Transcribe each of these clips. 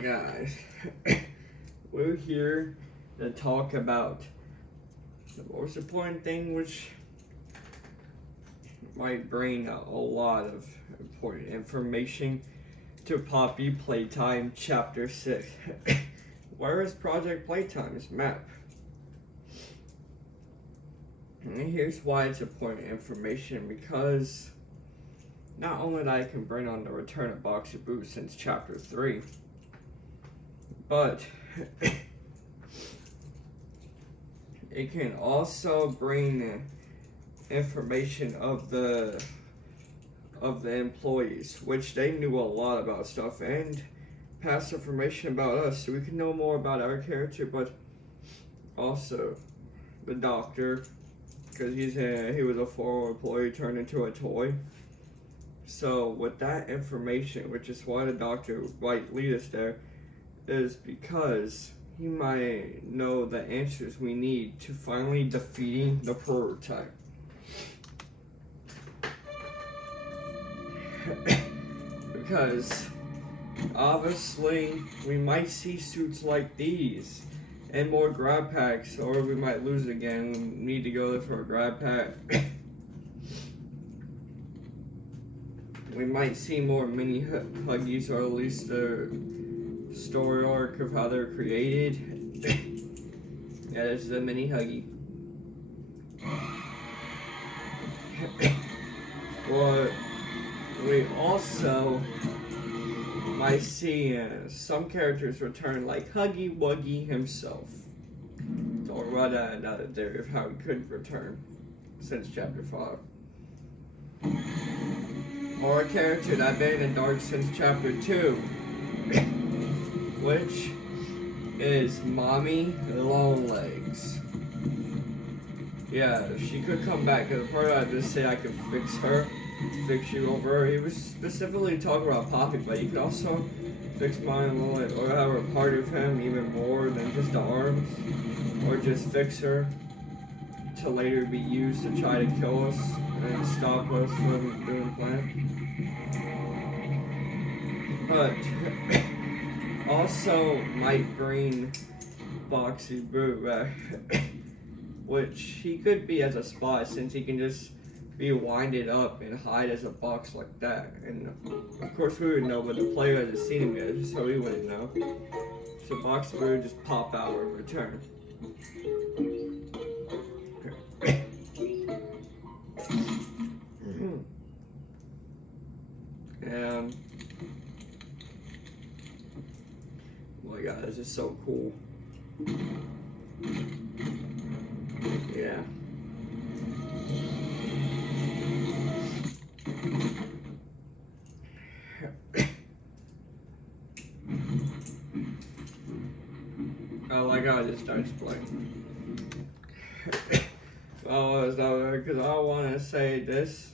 Guys, we're here to talk about the most important thing, which might bring a lot of important information to Poppy Playtime Chapter 6. Where is Project Playtime's map? And here's why it's important information, because not only that I can bring on the return of Boxy Boo since Chapter 3, but it can also bring information of the employees, which they knew a lot about stuff, and pass information about us, so we can know more about our character, but also the doctor, because he was a former employee turned into a toy. So with that information, which is why the doctor might lead us there, is because he might know the answers we need to finally defeating the prototype. Because obviously we might see suits like these and more grab packs, or we might lose again. We need to go there for a grab pack. We might see more mini Huggies, or at least the story arc of how they're created. Yeah, this is a mini Huggy. But we also might see some characters return, like Huggy Wuggy himself. Or rather, another theory of how he could return since Chapter 5. Or a character that been in the dark since Chapter 2, which is Mommy Longlegs. Yeah, she could come back, because part of I just say I could fix you over. He was specifically talking about Poppy, but you could also fix Mommy Longlegs, or have a part of him even more than just the arms, or just fix her to later be used to try to kill us and stop us from doing the plan. But also might bring Boxy Boo back, which he could be as a spot, since he can just be winded up and hide as a box like that. And of course we would know, but the player hasn't seen him yet, so we wouldn't know. So Boxy Boo would just pop out and return. And oh my god, this is so cool. Yeah. I like how it just starts playing. Oh, because I want to say this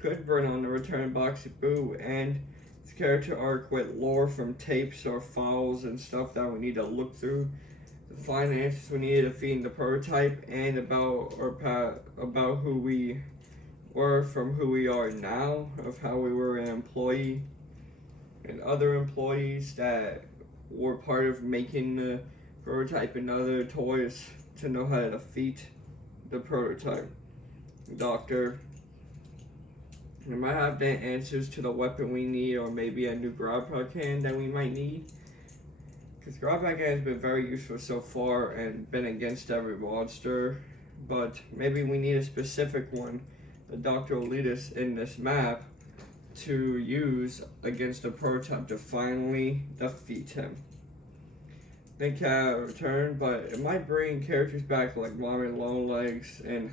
could bring on the return of Boxy Boo and his character arc with lore from tapes or files and stuff that we need to look through to find answers we need to defeat the prototype, and about who we were from who we are now, of how we were an employee and other employees that were part of making the prototype and other toys to know how to defeat the prototype. Doctor, we might have the answers to the weapon we need, or maybe a new grab pack can that we might need. Because grab pack has been very useful so far and been against every monster, but maybe we need a specific one the doctor will lead us in this map to use against the prototype to finally defeat him. They can return, but it might bring characters back like Mommy Longlegs and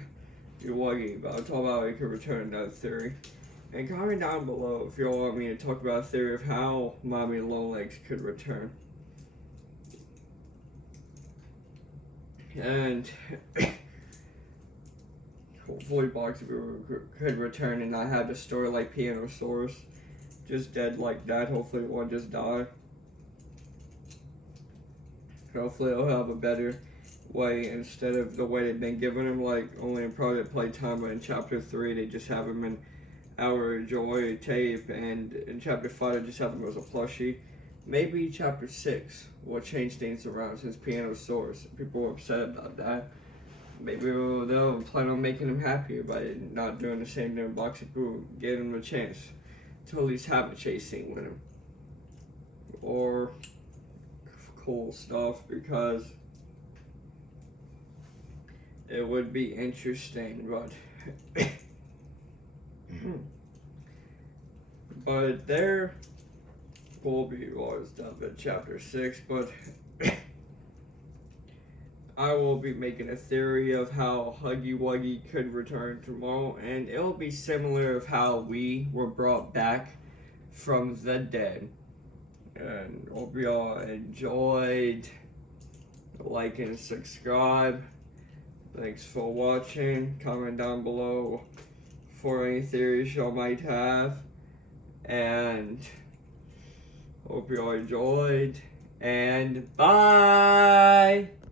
Uwagi, but I'll talk about how we could return that theory. And comment down below if you all want me to talk about a theory of how Mommy Longlegs could return. And hopefully Boxy Boo could return and not have the story like Pianosaurus, just dead like that. Hopefully it won't just die. Hopefully it'll have a better way instead of the way they've been giving him, like only in Project Playtime, but in Chapter 3 they just have him in Our Joy tape, and in Chapter 5 they just have him as a plushie. maybe chapter 6 will change things around since Piano soars. People were upset about that. Maybe they'll plan on making him happier by not doing the same thing with Boxy Boo, giving him a chance to at least have a chase scene with him. Or cool stuff, because it would be interesting, but there will be more stuff in chapter 6, but I will be making a theory of how Huggy Wuggy could return tomorrow, and it'll be similar of how we were brought back from the dead. And hope you all enjoyed. Like and subscribe. Thanks for watching. Comment down below for any theories y'all might have. And hope you all enjoyed. And bye!